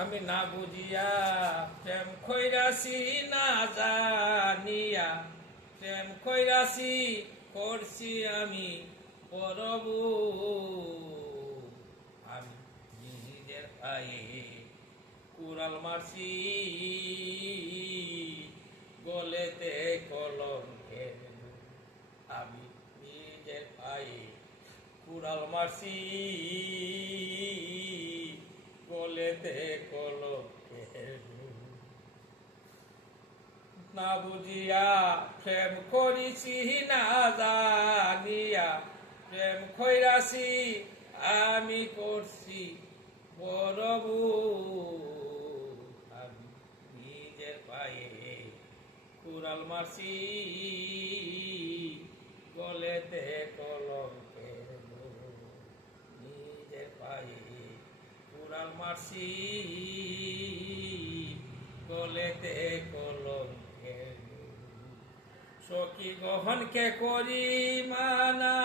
আমি না বুঝিয়া প্রেম খৈরাছি না জানিয়া প্রেম খৈরাছি করছি আমি পরবু আমি নিজের পায়ে কুড়াল মারছি গলেতে কলঙ্কের আমি নিজের পায়ে কুড়াল মারছি গলেতে কলঙ্কের না বুঝিয়া প্রেম করিছি না জানিয়া প্রেম খৈরাছি আমি করছি বড়বু আমি নিজের পায়ে কুড়াল মারছি গলেতে কলঙ্কের নিজের পায়ে কুড়াল মারছি গলেতে কলঙ্কের সখী গহনকে করি মানা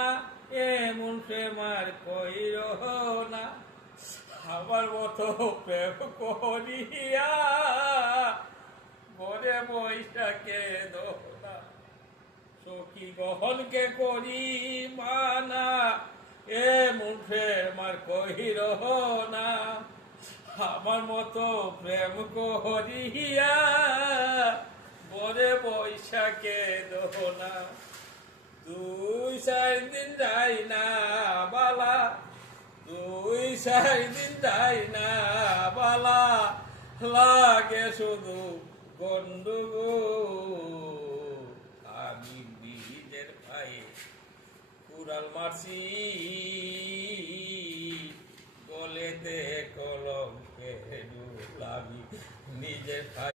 এমন প্রেমার কইর না আমার মতো প্রেম করিয়া ঘরে বৈশাখে দোনা সখী গহনকে করি মানা এমন প্রেমার কইর না আমার মতো প্রেম করিয়া বরে বৈশাখে দোনা 2-4 দিন যাই না বালা 2-4 দিন যাই না বালা লাগে শুধু গন্ডগোল আমি নিজের পায়ে কুড়াল মারছি গলেতে কলঙ্কের আমি নিজের পায়ে